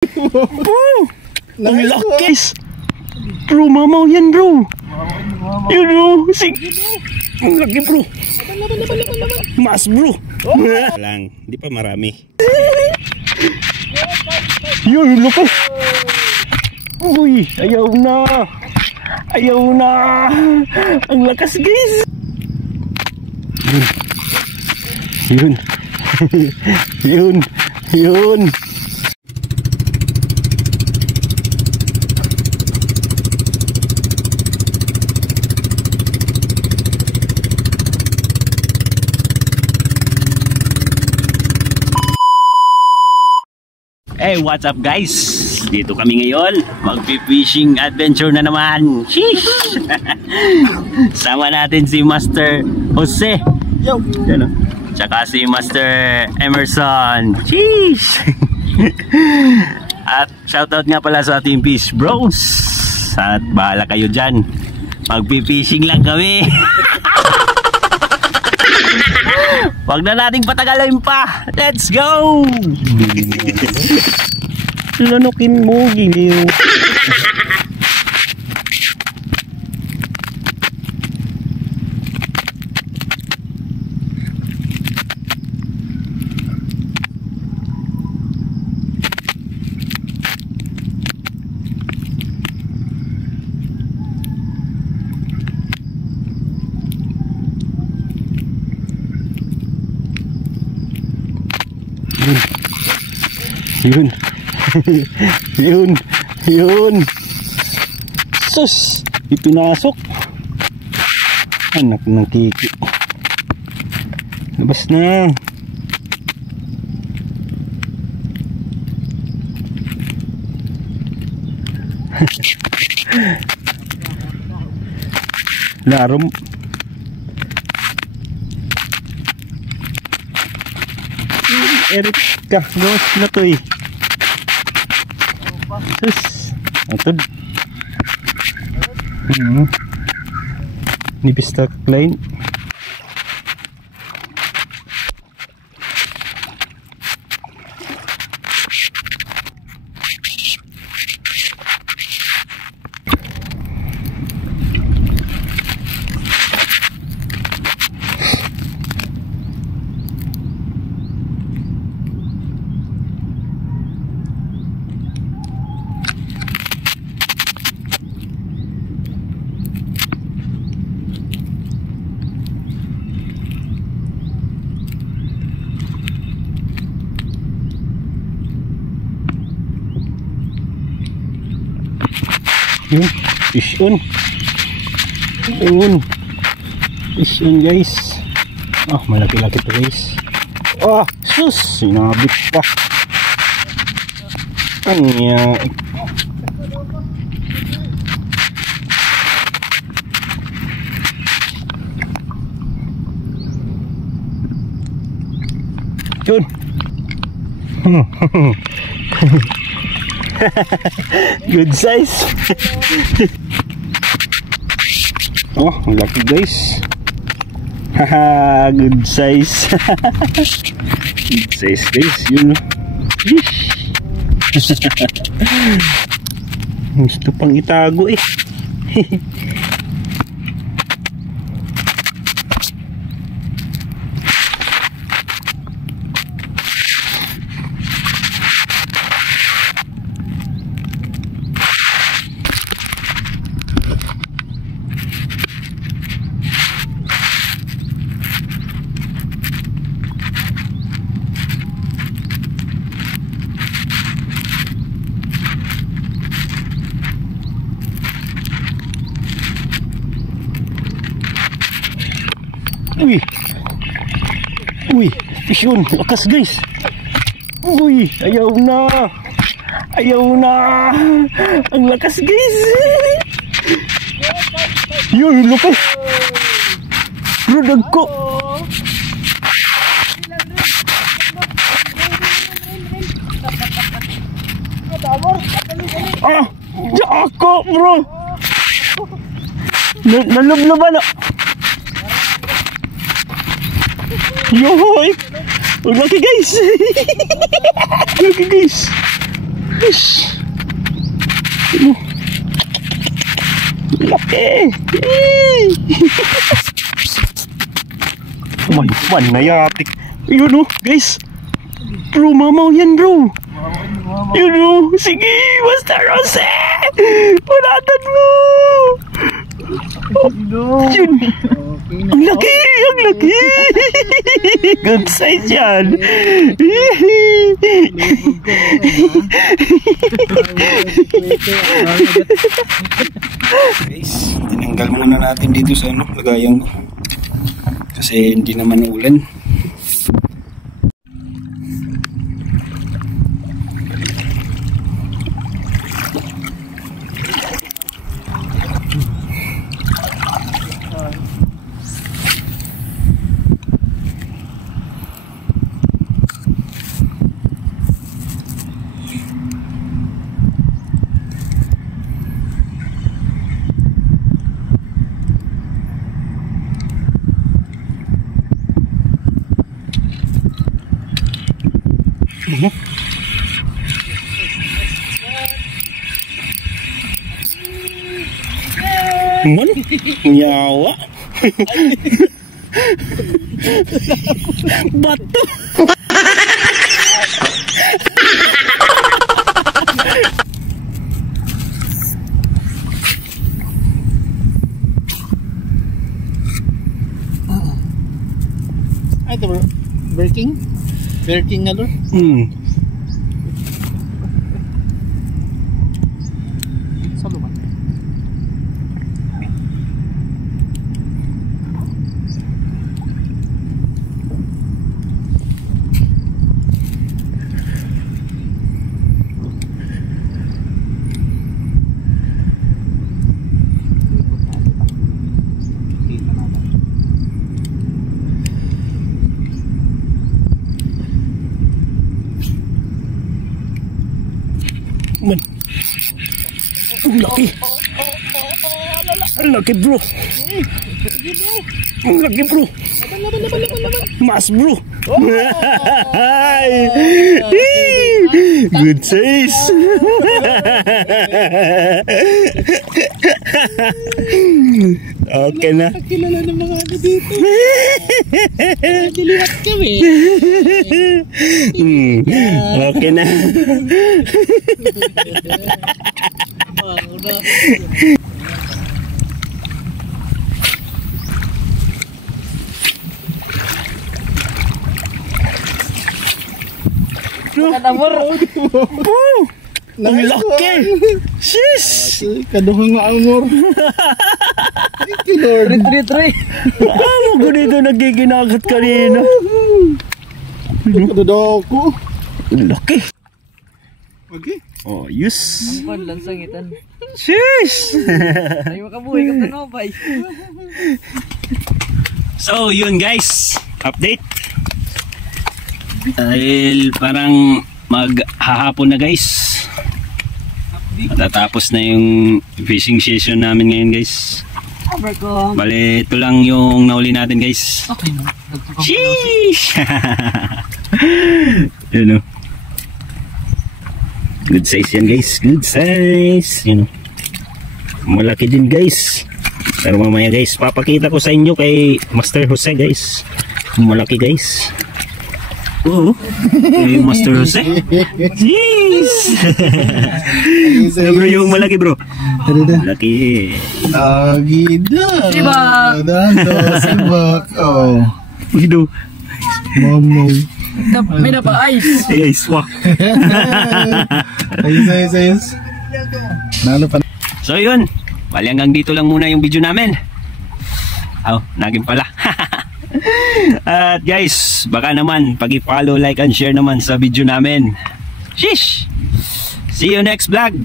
Ang laki. Bro, mamaw yan bro. Yun bro. Sige. Ang laki bro. Mas bro. Lang, hindi pa marami. Yun, laki. Uy, ayaw na. Ayaw na. Ang lakas guys. Yun. Yun. Yun. Hey, what's up guys? Dito kami ngayon, magpi-fishing adventure na naman. Sheesh! Sama natin si Master Jose. Yo! Yan, oh. Tsaka si Master Emerson. Sheesh! At shoutout nga pala sa ating Fish Bros. At bahala kayo dyan, magpi-fishing lang kami. Wag na nating patagalin pa. Let's go! Lanokin mo, giliw. Yun. Yun. Yun. Sus, ipinasok. Anak ng kiki. Labas na. Larom. Erika, gawin na to eh. Sus, atod. Nipis na klein. Yun, fish on. Yun, fish on guys. Ah, malaki-laki to guys. Ah, sus, sinabit pa. Kanya. Yun. Good size. Oh, ang laki guys. Haha, good size. Good size guys, yun. Gusto pang itago eh. Uy, uy, fish on, lakas guys. Uy, ayaw na. Ayaw na. Ang lakas guys. Yun, lakas. Bro, dagko. Ah, ako bro. Nalubluban na. Yoy! Ang laki guys! Laki guys! Ish. Ano? Laki. Oh my man, nayatik. Yun o, guys. Bro, mamaw yan, bro. Yun o. Sige, Master Jose. Panatan mo. Oh, yun. Ang laki, ang laki. Good size yan. Guys, tinanggal muna natin dito sa lagayan ko. Kasi hindi naman ulan. Mana? Nyawa. Batu. Ito bro, Birking nga lor. Sa luman. Man. Ang laki. Ang laki, bro. Ang laki, bro. Mas, bro. Good size. Okay na. Kilala ng mga ano dito. Dilihat kami. Okay na. Ang laki. Sis. Kaduhang nga amor. Retreat. Ano ko dito nagiginagat kanina? Kadudaw ko. Ang laki. Okay. Oh, yes. Ang lang sangitan. Sis. Ay makabuhay ka pa bay. So, yun guys. Update. Dahil parang maghahapon na guys. Matatapos na yung fishing session namin ngayon guys. Bale, ito lang yung nahuli natin guys. Okay no. Sheesh. Yun o. Good size yan guys. Good size. Yun o. Malaki din guys. Pero mamaya guys, papakita ko sa inyo kay Master Jose guys. Malaki guys. Oo. Yung Master Jose. Jeez. Bro, yung malaki bro. Malaki. Gida. Sibak. Sibak. Oh. Gido. Mamaw. May na pa ice. Guys, wah. Ayos. Nalo pa. So yun. Bali hanggang dito lang muna yung video namin. Oh, naging pala. At guys, baka naman pag-i-follow, like and share naman sa video namin. Sheesh! See you next vlog.